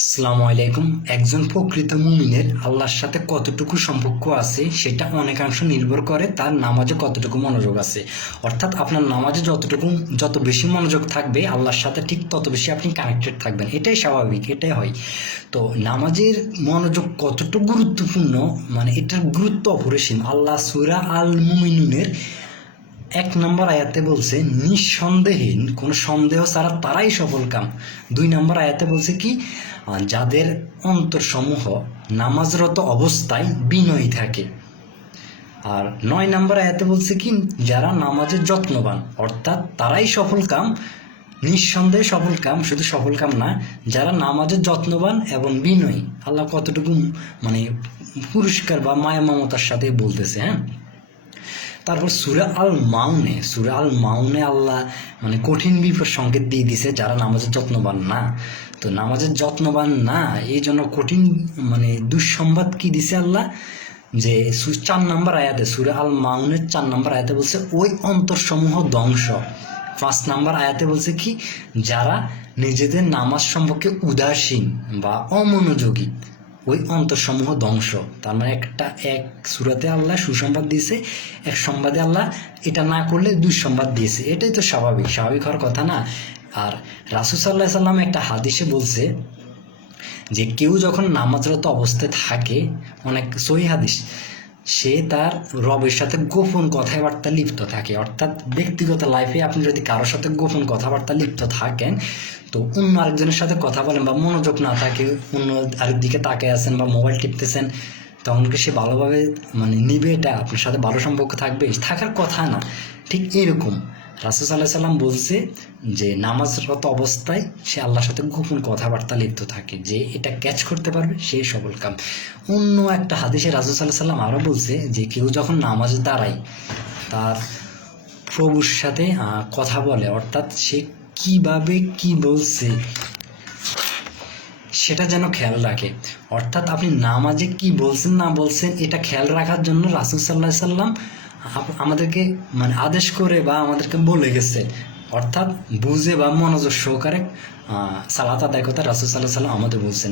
আসসালামু আলাইকুম। একজন প্রকৃত মুমিনের আল্লাহর সাথে কতটুকু সম্পর্ক আছে, সেটা অনেকাংশ নির্ভর করে তার নামাজে কতটুকু মনোযোগ আছে। অর্থাৎ আপনার নামাজে যতটুকু, যত বেশি মনোযোগ থাকবে, আল্লাহর সাথে ঠিক তত বেশি আপনি কানেক্টেড থাকবেন। এটাই স্বাভাবিক, এটাই হয়। তো নামাজের মনোযোগ কতটুকু গুরুত্বপূর্ণ মানে এটার গুরুত্ব অপরিসীম। আল্লাহ সুরা আল মুমিনুনের এক নম্বর আয়াতে বলছে নিঃসন্দেহীন কোনো সন্দেহ ছাড়া তারাই সফল কাম। দুই নম্বর আয়াতে বলছে কি যাদের অন্তরসমূহ নামাজরত অবস্থায় বিনয়ী থাকে। আর নয় নম্বর আয়াতে বলছে কি, যারা নামাজের যত্নবান, অর্থাৎ তারাই সফল কাম, নিঃসন্দেহে সফল কাম, শুধু সফল কাম না, যারা নামাজের যত্নবান এবং বিনয়ী। আল্লাহ কতটুকু মানে পুরস্কার বা মায়া মমতার সাথে বলতেছে হ্যাঁ? তারপর সুরা আল মাউনে সুরা আল মাউনে আল্লাহ মানে কঠিন বিপদ সংকেত দিয়ে দিছে, যারা নামাজের যত্নবান না। তো নামাজের যত্নবান না, এই জন্য কঠিন মানে দুঃসংবাদ কি দিছে আল্লাহ? যে চার নম্বর আয়াতে, সুরা আল মাউনের চার নম্বর আয়াতে বলছে, ওই অন্তরসমূহ ধ্বংস। পাঁচ নাম্বার আয়াতে বলছে কি? যারা নিজেদের নামাজ সম্পর্কে উদাসীন বা অমনোযোগী। ওই অন্তরসমূহ ধ্বংস। তার মানে একটা এক সুরাতে আল্লাহ সুসংবাদ দিয়েছে, এক সংবাদে আল্লাহ এটা না করলে দুঃসংবাদ দিয়েছে। এটাই তো স্বাভাবিক স্বাভাবিক হওয়ার কথা না। আর রাসুল সাল্লাহ সাল্লাম একটা হাদিসে বলছে যে কেউ যখন নামাজরত অবস্থায় থাকে, অনেক সহি হাদিস সে তার রবের সাথে গোপন কথাবার্তা লিপ্ত থাকে। অর্থাৎ ব্যক্তিগত লাইফে আপনি যদি কারোর সাথে গোপন কথাবার্তা লিপ্ত থাকেন, তো অন্য আরেকজনের সাথে কথা বলেন বা মনোযোগ না থাকে, অন্য আরেক দিকে তাকিয়ে আছেন বা মোবাইল টিপতেছেন, তখন সে ভালোভাবে মানে নিবে? এটা আপনার সাথে ভালো সম্পর্ক থাকবে? থাকার কথা না। ঠিক এরকম। রাসুল সাল্লাহ সাল্লাম বলছে যে, নামাজরত অবস্থায় সে আল্লাহর সাথে গোপন কথাবার্তা লিপ্ত থাকে, যে এটা ক্যাচ করতে পারবে, সে সবল কাম। অন্য একটা হাদিসে রাসুল সাল্লাহ সাল্লাম আরও বলছে যে, কেউ যখন নামাজ দাঁড়ায়, তার প্রভুর সাথে কথা বলে, অর্থাৎ সে কীভাবে কি বলছে, সেটা যেন খেয়াল রাখে। অর্থাৎ আপনি নামাজে কি বলছেন, না বলছেন, এটা খেয়াল রাখার জন্য রাসুল সাল্লাহ সাল্লাম আমাদেরকে মানে আদেশ করে বা আমাদেরকে বলে গেছে। অর্থাৎ বুঝে বা মনোযোগ সহকারে সালাত আদায় করতে রাসুল সাল্লাহ সাল্লাম আমাদের বলছেন।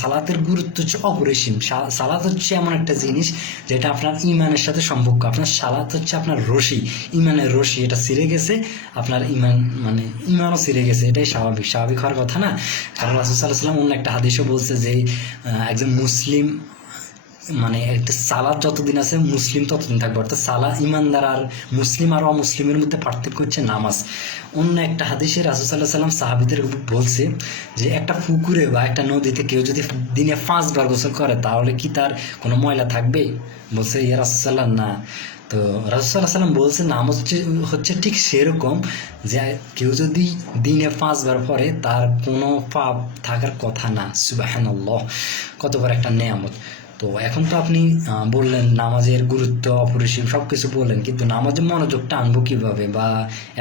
সালাতের গুরুত্ব হচ্ছে অপরিসীম। সালাত হচ্ছে এমন একটা জিনিস যেটা আপনার ইমানের সাথে সম্পর্ক। আপনার সালাত হচ্ছে আপনার রশি। ইমানের রশি এটা ছিঁড়ে গেছে, আপনার ইমান মানে ইমানও ছিঁড়ে গেছে। এটাই স্বাভাবিক। স্বাভাবিক হওয়ার কথা না? কারণ রাসুল সাল্লাহ সাল্লাম অন্য একটা হাদিসও বলছে যে একজন মুসলিম মানে একটা সালাদ যতদিন আছে, মুসলিম ততদিন থাকবে। অর্থাৎ সালা ইমানদার আর মুসলিম আর অমুসলিমের মধ্যে পার্থক্য হচ্ছে নামাজ। অন্য একটা হাদিসে রাসুসাল্লাহ সাল্লাম সাহাবিদের বলছে যে, একটা পুকুরে বা একটা নদীতে কেউ যদি দিনে পাঁচবার গোসল করে, তাহলে কি তার কোনো ময়লা থাকবে? বলছে, ইয়া রাসুসাল্লাহ না। তো রাসুসাল্লাহ সাল্লাম বলছে, নামাজ হচ্ছে হচ্ছে ঠিক সেরকম যে, কেউ যদি দিনে পাঁচবার পরে তার কোনো পাপ থাকার কথা না। সুবাহান কত বড় একটা নেয়ামত। তো এখন তো আপনি বললেন নামাজের গুরুত্ব, অপরিসীম সব কিছু বললেন কিন্তু নামাজের মনোযোগটা আনব কীভাবে বা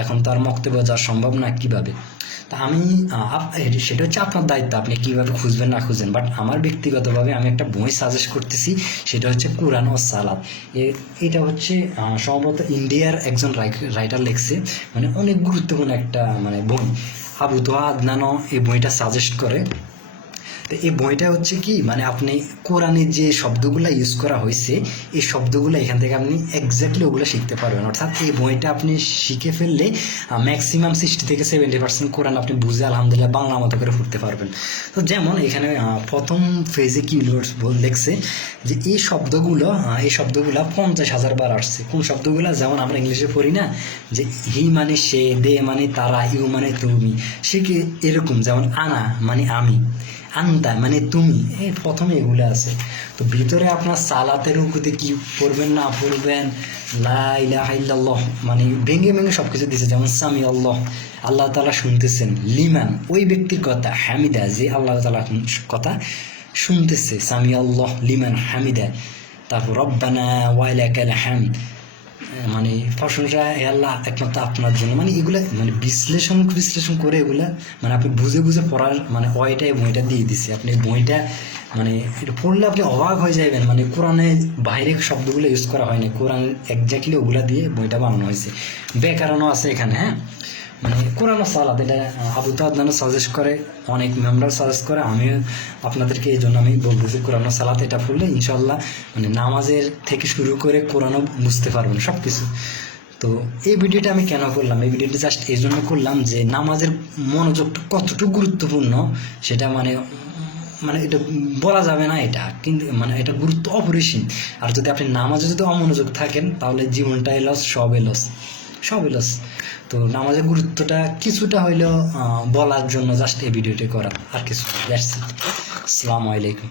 এখন তো আর মক্তব্য যাওয়া সম্ভব না কীভাবে? তা আমি সেটা হচ্ছে আপনার দায়িত্ব, আপনি কীভাবে খুঁজবেন না খুঁজবেন বাট আমার ব্যক্তিগতভাবে আমি একটা বই সাজেস্ট করতেছি, সেটা হচ্ছে কোরআন ও সালাদ এটা হচ্ছে সম্ভবত ইন্ডিয়ার একজন রাইটার লেখছে মানে অনেক গুরুত্বপূর্ণ একটা মানে বই। আবু দোয়া আদনানও এই বইটা সাজেস্ট করে। তো এই বইটা হচ্ছে কি মানে আপনি কোরআনের যে শব্দগুলো ইউজ করা হয়েছে এই শব্দগুলো এখান থেকে আপনি এক্স্যাক্টলি ওগুলো শিখতে পারবেন। অর্থাৎ এই বইটা আপনি শিখে ফেললে ম্যাক্সিমাম সিক্সটি থেকে সেভেন্টি পার্সেন্ট কোরআন আপনি বুঝে আলহামদুলিল্লাহ বাংলা মতো করে ফুটতে পারবেন। তো যেমন এখানে প্রথম ফেজে কি লেখছে যে, এই শব্দগুলো এই শব্দগুলো পঞ্চাশ হাজার বার আসছে। কোন শব্দগুলো? যেমন আমরা ইংলিশে পড়ি না, যে, হি মানে সে, দে মানে তারা, ইউ মানে তুমি। সে কি এরকম? যেমন, আনা মানে আমি। আন্তা মানে তুমি, এই প্রথমে এগুলো আছে। তো ভিতরে আপনার সালাতের রুকুতে কি পড়বেন, না পড়বেন, লা ইলাহা ইল্লাল্লাহ মানে ভেঙে ভেঙে সব কিছু দিছে, যেমন সামি আল্লাহ আল্লাহ তালা শুনতেছেন, লিমান, ওই ব্যক্তির কথা, হামিদা, যে আল্লাহ তালা কথা শুনতেছে, সামি আল্লাহ, লিমান, হামিদা, তারপর রব্বানা ওয়াইলাকাল হামদ মানে প্রশংসা এল্লা একমাত্র আপনার জন্য। মানে এগুলা মানে বিশ্লেষণ বিশ্লেষণ করে এগুলা মানে আপনি বুঝে বুঝে পড়ার মানে ওইটা বইটা দিয়ে দিছে। আপনি বইটা মানে এটা পড়লে আপনি অবাক হয়ে যাবেন। মানে কোরআনে বাইরে শব্দগুলো ইউজ করা হয়নি কোরআন একজাক্টলি ওগুলা দিয়ে বইটা বানানো হয়েছে। ব্যাকরণও আছে এখানে হ্যাঁ? মানে কোরআন সালাদ এটা আবু তাদানো সাজেস্ট করে, অনেক মেম্বার সাজেস্ট করে, আমিও আপনাদেরকে এই জন্য আমি বলতেছি কোরআন সালাত এটা পড়লে ইনশাল্লাহ মানে নামাজের থেকে শুরু করে কোরআনও বুঝতে পারবেন সব কিছু তো এই ভিডিওটা আমি কেন করলাম? এই ভিডিওটা জাস্ট এই জন্য করলাম যে নামাজের মনোযোগটা কতটুকু গুরুত্বপূর্ণ সেটা মানে মানে এটা বলা যাবে না এটা, কিন্তু মানে এটা গুরুত্ব অপরিসীম। আর যদি আপনি নামাজে যদি অমনোযোগ থাকেন, তাহলে জীবনটাই লস সবই লস সবই লস তো নামাজের গুরুত্বটা কিছুটা হইলেও বলার জন্য জাস্ট এই ভিডিওটি করা, আর কিছু আসসালামু আলাইকুম